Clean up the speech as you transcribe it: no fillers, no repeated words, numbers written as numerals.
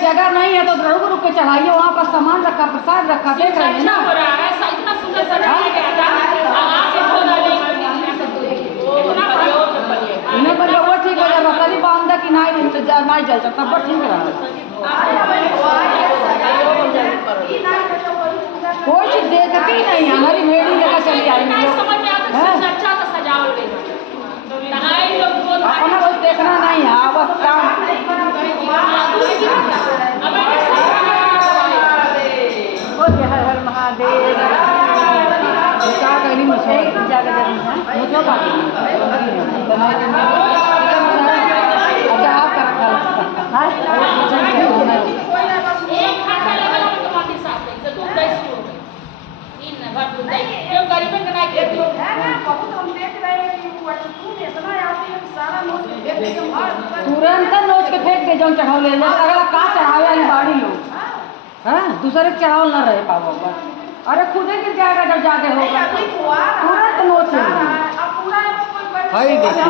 जगह नहीं है तो रुक रुक के चढ़ाइए, वहाँ पर सामान रखा, प्रसाद रखा, देख रहे हैं ना। इतना सुंदर सजाया गया था। इन्हें पर वो ठीक है, रसली बांधा कि नहीं नहीं जल सकता, पर ठीक रहा। कोई चीज देखती नहीं, हमारी भेड़ी लेकर चली आएंगे अपना कुछ देखना नहीं है, बस काम हर हर महादेव। क्या करी मुझे जाकर मुझे अच्छा आप तुरंत नोच के फेंक दे जो चढ़ाव ले अगला का चढ़ावे वाली बाड़ी लोग दूसरे के चढ़ाव न रहे पाओ। अरे खुदे गिर जाएगा जब ज्यादा होगा, तुरंत नोच।